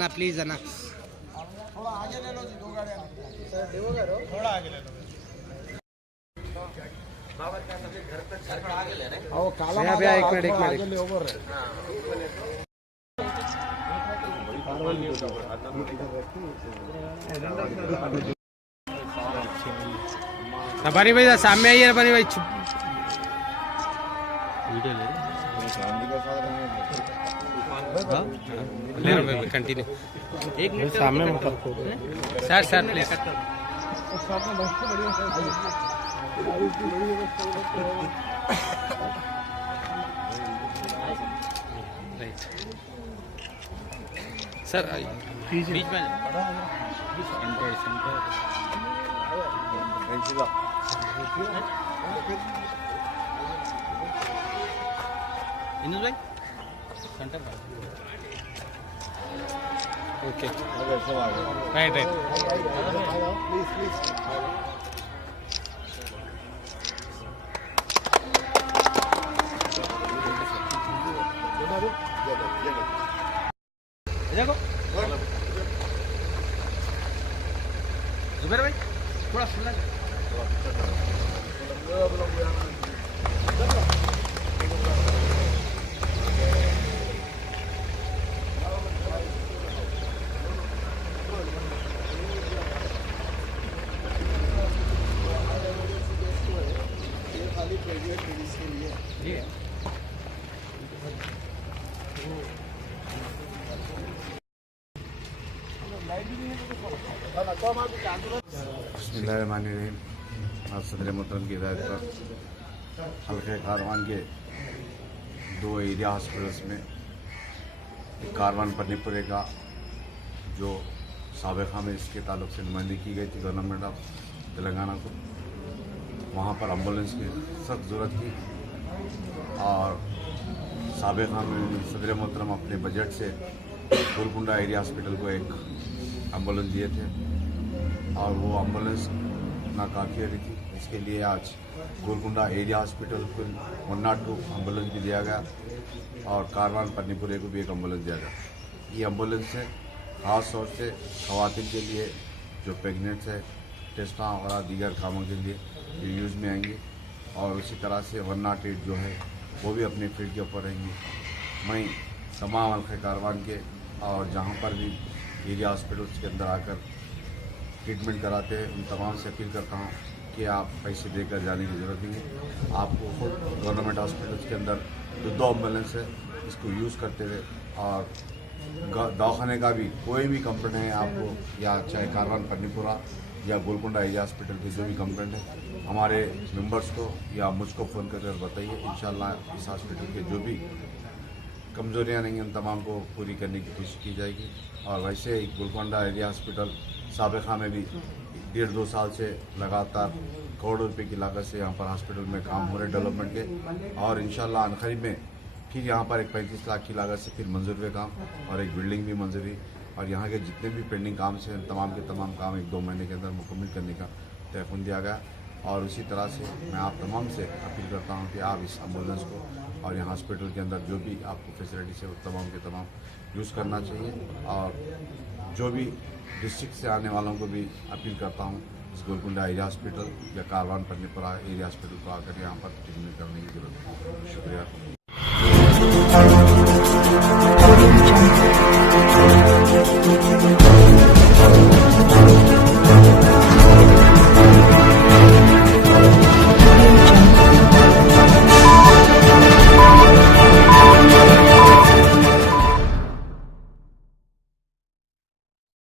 ना प्लीज ना थोड़ा आगे ले लो जी, 2 गाड़ियां थोड़ा आगे ले लो। काला भैया एक मिनट रबानी भाई सामने आइए रबानी भाई वीडियो ले रहे कंटिन्यू एक मिनट सामने सर सर प्लीज सर बीच में इनुज भाई सेंटर ओके राइट राइट देखो जुबेर भाई थोड़ा सुना बिस्मिल्लाहिर्रहमानिर्रहीम। आज सदर मोहतरम की हिदायत पर हल्के कारवान के 2 एरिया हॉस्पिटल्स में एक कारवान पन्नीपुरे का जो साबिक़ा में इसके ताल्लुक से नुमाइंदगी की गई थी गवर्नमेंट ऑफ तेलंगाना को, वहाँ पर एम्बुलेंस की सख्त ज़रूरत थी और साबिक़ा में सदर मोहतरम अपने बजट से गोलकुंडा एरिया हॉस्पिटल को एक एम्बुलेंस दिए थे और वो एम्बुलेंस नाकाफी रही थी। इसके लिए आज गोलकुंडा एरिया हॉस्पिटल को 102 एम्बुलेंस भी दिया गया और कारवान पन्नीपुरे को भी एक एम्बुलेंस दिया गया। ये एम्बुलेंस है ख़ास तौर से ख़वातीन के लिए जो प्रेगनेंट्स है, टेस्टा और दीगर कामों के लिए ये यूज़ में आएंगे और उसी तरह से 108 जो है वो भी अपने फील्ड के ऊपर रहेंगे। मैं तमाम हल्के कारवान के और जहाँ पर भी एरिया हॉस्पिटल्स के अंदर आकर ट्रीटमेंट कराते हैं उन तमाम से अपील करता हूँ कि आप पैसे देकर जाने की ज़रूरत नहीं है। आपको खुद गवर्नमेंट हॉस्पिटल्स के अंदर जो 2 एम्बुलेंस है इसको यूज़ करते हुए और दवाखाने का भी कोई भी कंप्लेंट है आपको, या चाहे कारवान पन्नीपुरा या गोलकुंडा एरिया हॉस्पिटल की जो भी कंप्लेंट है हमारे मेंबर्स को या मुझको फ़ोन कर बताइए। इंशाल्लाह इस हॉस्पिटल के जो भी कमज़ोरियाँ रहेंगी उन तमाम को पूरी करने की कोशिश की जाएगी। और वैसे ही गोलकुंडा एरिया हॉस्पिटल साबिक़ा में भी 1.5-2 साल से लगातार करोड़ों रुपए की लागत से यहाँ पर हॉस्पिटल में काम हो रहे डेवलपमेंट के और इंशाल्लाह अनकरीब में फिर यहाँ पर एक 35 लाख की लागत से फिर मंजूर हुए काम और एक बिल्डिंग भी मंजूर हुई और यहाँ के जितने भी पेंडिंग काम से तमाम के तमाम काम 1-2 महीने के अंदर मुकम्मल करने का तयफ़ुन दिया गया। और उसी तरह से मैं आप तमाम से अपील करता हूँ कि आप इस एम्बुलेंस को और यहाँ हॉस्पिटल के अंदर जो भी आपको फैसिलिटीज़ है वो तमाम के तमाम यूज़ करना चाहिए और जो भी डिस्ट्रिक्ट से आने वालों को भी अपील करता हूँ इस गोलकुंडा एरिया हॉस्पिटल या कारवान पन्नीपुरा एरिया हॉस्पिटल को आकर यहाँ पर ट्रीटमेंट करने की जरूरत है। शुक्रिया।